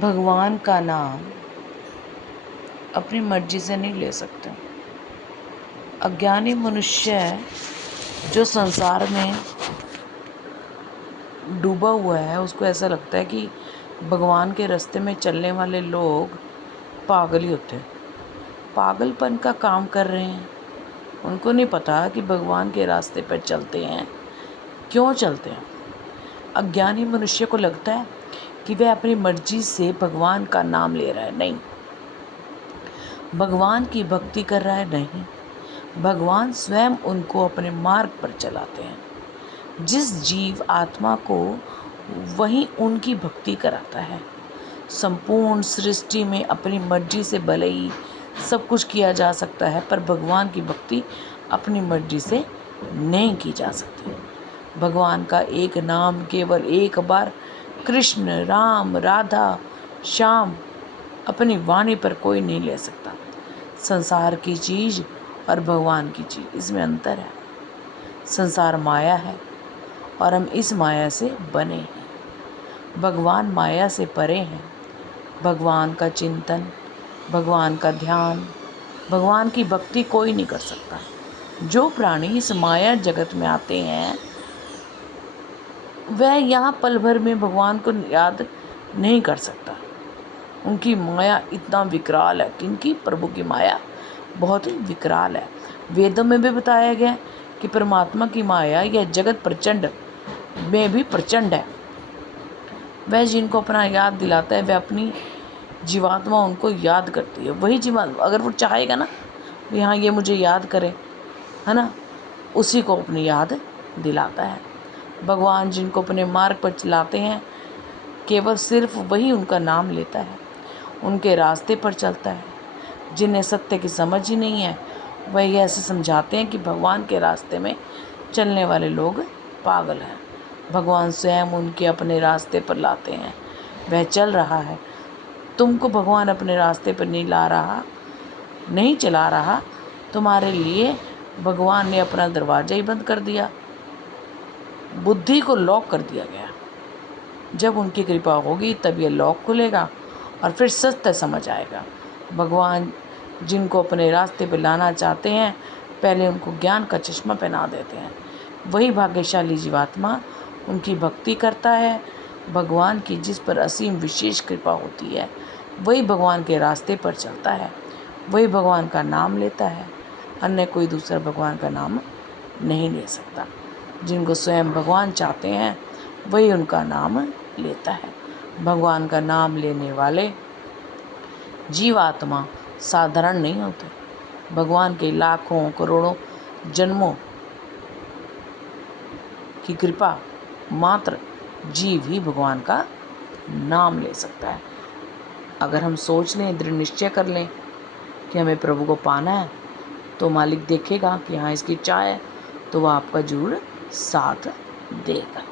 भगवान का नाम अपनी मर्जी से नहीं ले सकते। अज्ञानी मनुष्य जो संसार में डूबा हुआ है, उसको ऐसा लगता है कि भगवान के रास्ते में चलने वाले लोग पागल ही होते हैं, पागलपन का काम कर रहे हैं। उनको नहीं पता कि भगवान के रास्ते पर चलते हैं, क्यों चलते हैं। अज्ञानी मनुष्य को लगता है कि वह अपनी मर्जी से भगवान का नाम ले रहा है। नहीं, भगवान की भक्ति कर रहा है। नहीं, भगवान स्वयं उनको अपने मार्ग पर चलाते हैं। जिस जीव आत्मा को वही उनकी भक्ति कराता है। संपूर्ण सृष्टि में अपनी मर्जी से भले ही सब कुछ किया जा सकता है, पर भगवान की भक्ति अपनी मर्जी से नहीं की जा सकती। भगवान का एक नाम केवल एक बार कृष्ण, राम, राधा, श्याम अपनी वाणी पर कोई नहीं ले सकता। संसार की चीज़ और भगवान की चीज़, इसमें अंतर है। संसार माया है और हम इस माया से बने हैं। भगवान माया से परे हैं। भगवान का चिंतन, भगवान का ध्यान, भगवान की भक्ति कोई नहीं कर सकता। जो प्राणी इस माया जगत में आते हैं, वह यहाँ पल भर में भगवान को याद नहीं कर सकता। उनकी माया इतना विकराल है। किनकी? प्रभु की माया बहुत ही विकराल है। वेदों में भी बताया गया है कि परमात्मा की माया यह जगत प्रचंड में भी प्रचंड है। वह जिनको अपना याद दिलाता है, वह अपनी जीवात्मा उनको याद करती है। वही जीवात्मा अगर वो चाहेगा ना, हाँ ये मुझे याद करे, है ना, उसी को अपनी याद दिलाता है। भगवान जिनको अपने मार्ग पर चलाते हैं, केवल सिर्फ वही उनका नाम लेता है, उनके रास्ते पर चलता है। जिन्हें सत्य की समझ ही नहीं है, वह ऐसे समझाते हैं कि भगवान के रास्ते में चलने वाले लोग पागल हैं। भगवान स्वयं उनके अपने रास्ते पर लाते हैं। वह चल रहा है। तुमको भगवान अपने रास्ते पर नहीं चला रहा, तुम्हारे लिए भगवान ने अपना दरवाज़ा ही बंद कर दिया, बुद्धि को लॉक कर दिया गया। जब उनकी कृपा होगी तब ये लॉक खुलेगा और फिर सत्य समझ आएगा। भगवान जिनको अपने रास्ते पर लाना चाहते हैं, पहले उनको ज्ञान का चश्मा पहना देते हैं। वही भाग्यशाली जीवात्मा उनकी भक्ति करता है। भगवान की जिस पर असीम विशेष कृपा होती है, वही भगवान के रास्ते पर चलता है, वही भगवान का नाम लेता है। अन्य कोई दूसरा भगवान का नाम नहीं ले सकता। जिनको स्वयं भगवान चाहते हैं, वही उनका नाम लेता है। भगवान का नाम लेने वाले जीवात्मा साधारण नहीं होते। भगवान के लाखों करोड़ों जन्मों की कृपा मात्र जीव ही भगवान का नाम ले सकता है। अगर हम सोच लें, दृढ़ निश्चय कर लें कि हमें प्रभु को पाना है, तो मालिक देखेगा कि हाँ इसकी इच्छा है, तो वह आपका जरूर साथ देगा।